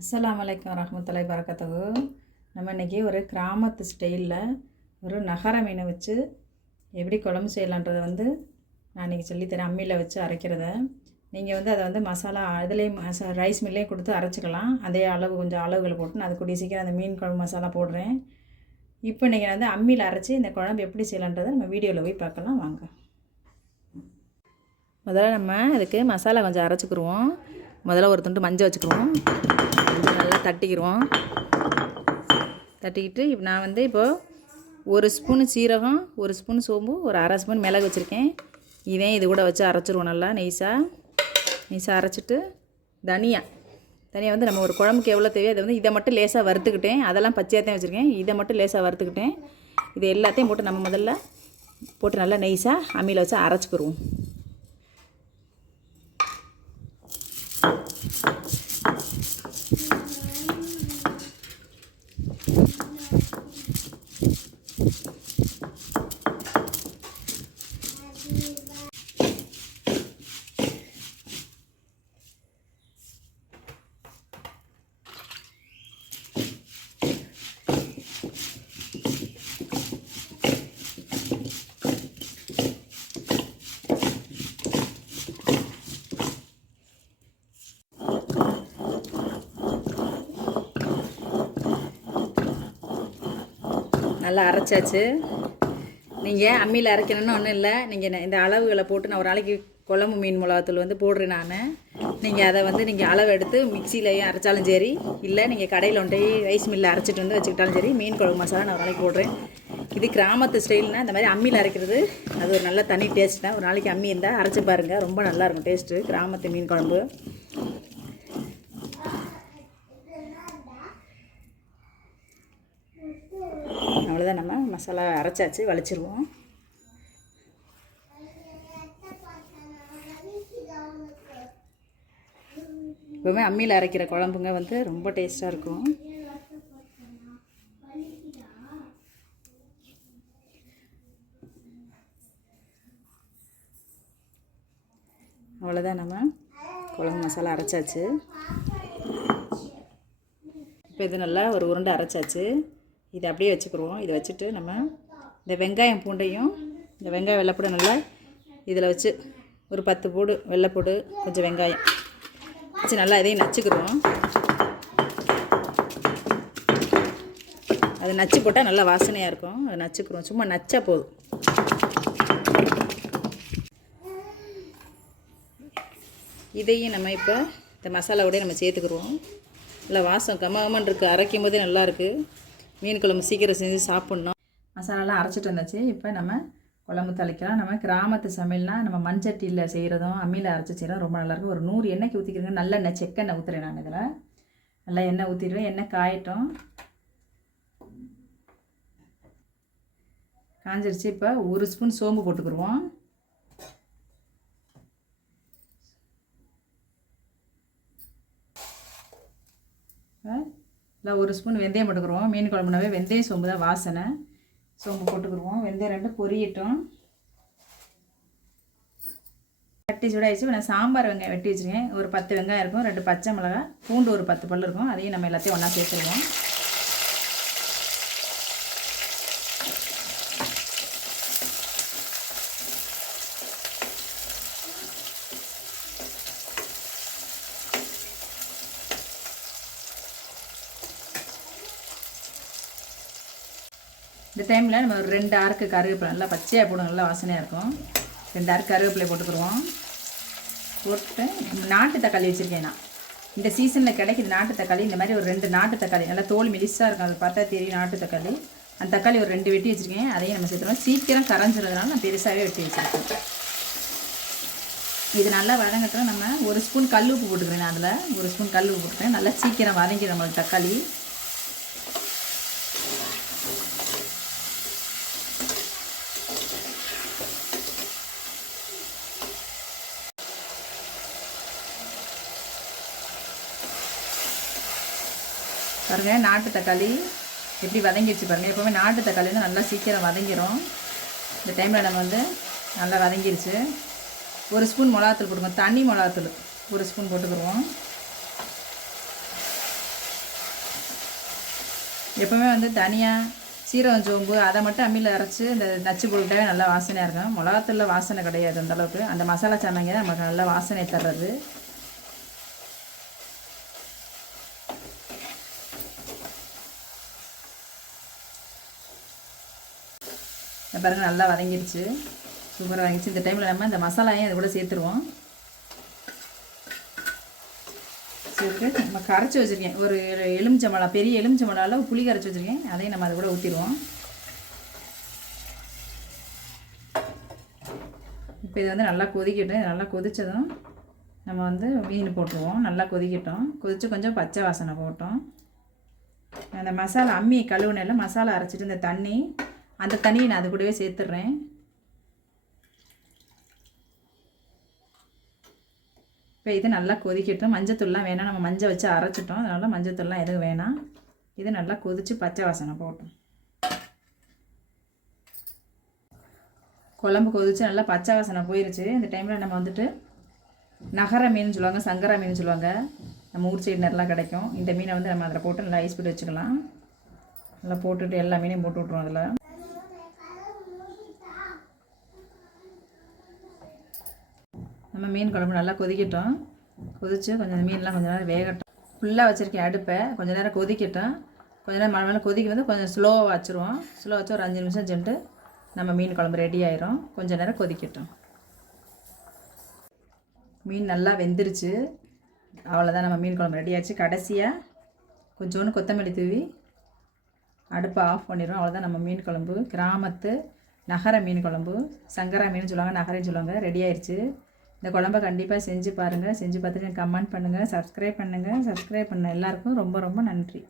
அஸ்ஸலாமு அலைக்கும் வரஹ்மத்துல்லாஹி வரகாத்துஹு. நம்ம இன்றைக்கி ஒரு கிராமத்து ஸ்டைலில் ஒரு நகர மீனை வச்சு எப்படி குழம்பு செய்யலான்றதை நான் இன்றைக்கி சொல்லித்தரேன். அம்மியில் வச்சு அரைக்கிறத நீங்கள் அதை மசாலா இதுலேயும் ரைஸ் மில்லையும் கொடுத்து அரைச்சிக்கலாம். அதே அளவு கொஞ்சம் அளவுகளை போட்டு நான் அது கூடிய சீக்கிரம் அந்த மீன் குழம்பு மசாலா போடுறேன். இப்போ நீங்கள் அம்மியில் அரைச்சி இந்த குழம்பு எப்படி செய்யலான்றதை நம்ம வீடியோவில் போய் பார்க்கலாம் வாங்க. முதல்ல நம்ம அதுக்கு மசாலா கொஞ்சம் அரைச்சிக்கிடுவோம். முதல்ல ஒரு துண்டு மஞ்சள் வச்சுக்கிடுவோம். நல்லா தட்டிக்கிடுவோம். தட்டிக்கிட்டு இப்போ நான் இப்போது ஒரு ஸ்பூனு சீரகம், ஒரு ஸ்பூன் சோம்பு, ஒரு அரை ஸ்பூன் மிளகு வச்சுருக்கேன். இது கூட வச்சு அரைச்சிருவோம். நல்லா நெய்ஸாக அரைச்சிட்டு தனியா நம்ம ஒரு குழம்புக்கு எவ்வளோ தேவையோ அதை இதை மட்டும் லேசாக வறுத்துக்கிட்டேன். அதெல்லாம் பச்சையாக தான் வச்சுருக்கேன். இதை மட்டும் லேசாக வறுத்துக்கிட்டேன். இது எல்லாத்தையும் போட்டு நம்ம முதல்ல போட்டு நல்லா நெய்ஸாக அம்மியில் வச்சு அரைச்சிக்கிடுவோம். நல்லா அரைச்சாச்சு. நீங்கள் அம்மியில் அரைக்கணும்னு ஒன்றும் இல்லை. நீங்கள் இந்த அளவுகளை போட்டு நான் ஒரு நாளைக்கு குழம்பு மீன் மிளகாத்தூள் போடுறேன் நான். நீங்கள் அதை நீங்கள் அளவு எடுத்து மிக்சியிலையும் அரைச்சாலும் சரி, இல்லை நீங்கள் கடையில் ரைஸ் மில்லில் அரைச்சிட்டு வச்சுக்கிட்டாலும் சரி. மீன் குழம்பு மசாலா நான் ஒரு நாளைக்கு போடுறேன். இது கிராமத்து ஸ்டைல்னால் இந்த மாதிரி அம்மியில் அரைக்கிறது அது ஒரு நல்ல தனி டேஸ்ட் தான். ஒரு நாளைக்கு அம்மி இருந்தால் அரைச்சி பாருங்கள், ரொம்ப நல்லாயிருக்கும் டேஸ்ட்டு கிராமத்து மீன் குழம்பு. அவ்வளோதான், நம்ம மசாலா அரைச்சாச்சு, வலிச்சிருவோம். எப்போவுமே அம்மியில் அரைக்கிற குழம்புங்க ரொம்ப டேஸ்ட்டாக இருக்கும். அவ்வளோதான், நம்ம குழம்பு மசாலா அரைச்சாச்சு. இப்போ இது நல்லா ஒரு உருண்டை அரைச்சாச்சு. இதை அப்படியே வச்சுக்கிடுவோம். இதை வச்சுட்டு நம்ம இந்த வெங்காயம் பூண்டையும் இந்த வெங்காயம் வெள்ளைப்பூடு நல்லா இதில் வச்சு ஒரு 10 பூடு வெள்ளைப்பூடு, கொஞ்சம் வெங்காயம் வச்சு நல்லா இதையும் நச்சுக்கிடுவோம். அது நச்சு போட்டால் நல்லா வாசனையாக இருக்கும். அதை நச்சுக்கிறோம். சும்மா நச்சா போதும். இதையும் நம்ம இப்போ இந்த மசாலாவோடய நம்ம சேர்த்துக்கிடுவோம். நல்லா வாசம் கமகமன்னு இருக்குது. அரைக்கும் போதே நல்லாயிருக்கு. மீன் குழம்பு சீக்கிரம் செஞ்சு சாப்பிட்ணும். மசாலாலாம் அரைச்சிட்டு வந்தாச்சு. இப்போ நம்ம குழம்பு தாளிக்கலாம். நம்ம கிராமத்து சமையல்னால் நம்ம மண்சட்டியில் செய்கிறதும் அம்மியில் அரைச்சி செய்கிறதும் ரொம்ப நல்லாயிருக்கும். ஒரு 100 எண்ணெய்க்கு ஊற்றிக்கிறேங்க. நல்லெண்ணெய் செக்கெண்ணெய் ஊற்றுறேன் நான். இதில் நல்லா எண்ணெய் ஊற்றிடுவேன். எண்ணெய் காயட்டும். காஞ்சிருச்சு. இப்போ ஒரு ஸ்பூன் சோம்பு போட்டுக்கிடுவோம். இல்லை ஒரு ஸ்பூன் வெந்தயம் போட்டுக்கிடுவோம். மீன் குழம்புனாவே வெந்தயம் சோம்பு தான் வாசனை. சோம்பு போட்டுக்கிடுவோம். வெந்தயம் 2 பொரியட்டும். கட்டி சூடாகிடுச்சு. நான் சாம்பார் வெங்காயம் வெட்டி வச்சுருக்கேன். ஒரு 10 வெங்காயம் இருக்கும், 2 பச்சை மிளகாய், பூண்டு ஒரு 10 பல் இருக்கும். அதையும் நம்ம எல்லாத்தையும் ஒன்றா சேர்த்துருவோம். இந்த டைமில் நம்ம ஒரு 2 ஆறுக்கு கருவேப்பிலை நல்லா பச்சையாக போடும், நல்லா வாசனையாக இருக்கும். 2 ஆறுக்கு கருவேப்பிலை போட்டுக்கிடுவோம். போட்டு நாட்டு தக்காளி வச்சுருக்கேன் நான். இந்த சீசனில் கிடைக்கிது நாட்டு தக்காளி. இந்த மாதிரி ஒரு 2 நாட்டு தக்காளி நல்லா தோல் மெலிசாக இருக்கும். அது பார்த்தா தெரியும் நாட்டு தக்காளி. அந்த தக்காளி ஒரு 2 வெட்டி வச்சுருக்கேன். அதையும் நம்ம சேர்த்துருவோம். சீக்கிரம் கரைஞ்சிறதுனால நான் பெருசாகவே வெட்டி வச்சுருக்கேன். இது நல்லா வதங்கட்டும். நம்ம ஒரு ஸ்பூன் கல் உப்பு போட்டுக்கிறேன். நான் அதில் ஒரு ஸ்பூன் கல் உப்பு போட்டுக்கிறேன். நல்லா சீக்கிரம் வதங்கிடும் நம்மளுக்கு தக்காளி. பாருங்கள், நாட்டு தக்காளி எப்படி வதங்கிடுச்சு பாருங்கள். எப்போவுமே நாட்டு தக்காளி நல்லா சீக்கிரம் வதங்கிடும். இந்த டைமில் நம்ம நல்லா வதங்கிடுச்சு. ஒரு ஸ்பூன் மிளகாத்தூள் போட்டுக்கோங்க. தனி மிளகாத்தூள் ஒரு ஸ்பூன் போட்டுக்கிடுவோம். எப்போவுமே வந்து தனியாக சீரகம் சோம்பு அதை மட்டும் அம்மியில் அரைச்சி இந்த நச்சு போட்டுட்டாவே நல்லா வாசனையாக இருக்கும். மிளகாத்தூளில் வாசனை கிடையாது அந்தளவுக்கு. அந்த மசாலா சாமாங்க தான் நமக்கு நல்லா வாசனை தர்றது. பாருங்க நல்லா வதங்கிடுச்சு, சூப்பராக வதங்கிடுச்சு. இந்த டைமில் நம்ம இந்த மசாலாவையும் அது கூட சேர்த்துருவோம். சேர்த்து நம்ம கரைச்சி வச்சுருக்கேன் ஒரு எலுமிச்சம்பழம், பெரிய எலுமிச்சம்பழம் அளவு புளி கரைச்சி வச்சுருக்கேன். அதையும் நம்ம அதை கூட ஊற்றிடுவோம். இப்போ இது வந்து நல்லா கொதிக்கட்டும். நல்லா கொதித்ததும் நம்ம வந்து மீன் போட்டுருவோம். நல்லா கொதிக்கட்டும். கொதித்து கொஞ்சம் பச்சை வாசனை போட்டோம். அந்த மசாலா அம்மி கழுவுனையில மசாலா அரைச்சிட்டு இந்த தண்ணி, அந்த தண்ணியை நான் அது கூடவே சேர்த்துட்றேன். இப்போ இது நல்லா கொதிக்கட்டும். மஞ்சத்தூள்லாம் வேணாம், நம்ம மஞ்சள் வச்சு அரைச்சிட்டோம், அதனால் மஞ்சத்தூள்லாம் எதுவும் வேணாம். இது நல்லா கொதித்து பச்சை வாசனை போட்டோம். குழம்பு கொதிச்சு நல்லா பச்சை வாசனை போயிருச்சு. இந்த டைமில் நம்ம வந்துட்டு நகர மீன் சொல்லுவாங்க, சங்கரா மீன் சொல்லுவாங்க, நம்ம ஊர் சைடு நல்லா கிடைக்கும். இந்த மீனை வந்து நம்ம அதில் போட்டு நல்லா ஐஸ் போட்டு வச்சுக்கலாம். நல்லா போட்டுட்டு எல்லா மீனையும் போட்டு விட்ருவோம். அதில் நம்ம மீன் குழம்பு நல்லா கொதிக்கட்டும். கொதித்து கொஞ்சம் மீன்லாம் கொஞ்சம் நேரம் வேகட்டும். ஃபுல்லாக வச்சுருக்கேன் அடுப்பை, கொஞ்சம் நேரம் கொதிக்கட்டும். கொஞ்சம் நேரம் மழை கொதிக்க வந்து கொஞ்சம் ஸ்லோவாக வச்சுருவோம். ஸ்லோவாக வச்சு ஒரு 5 நிமிஷம் சென்று நம்ம மீன் குழம்பு ரெடி ஆயிரும். கொஞ்சம் நேரம் கொதிக்கட்டும். மீன் நல்லா வெந்துருச்சு. அவ்வளோதான், நம்ம மீன் குழம்பு ரெடி ஆச்சு. கடைசியாக கொஞ்சோண்டு கொத்தமல்லி தூவி அடுப்பை ஆஃப் பண்ணிடுவோம். அவ்வளோதான், நம்ம மீன் குழம்பு, கிராமத்து நகர மீன் குழம்பு, சங்கரா மீன் சொல்லுவாங்க, நகரன்னு சொல்லுவாங்க, ரெடி ஆயிடுச்சு. இந்த குழம்பை கண்டிப்பாக செஞ்சு பாருங்கள். செஞ்சு பார்த்துட்டு கமெண்ட் பண்ணுங்கள், சப்ஸ்கிரைப் பண்ணுங்கள். சப்ஸ்கிரைப் பண்ண எல்லாருக்கும் ரொம்ப ரொம்ப நன்றி.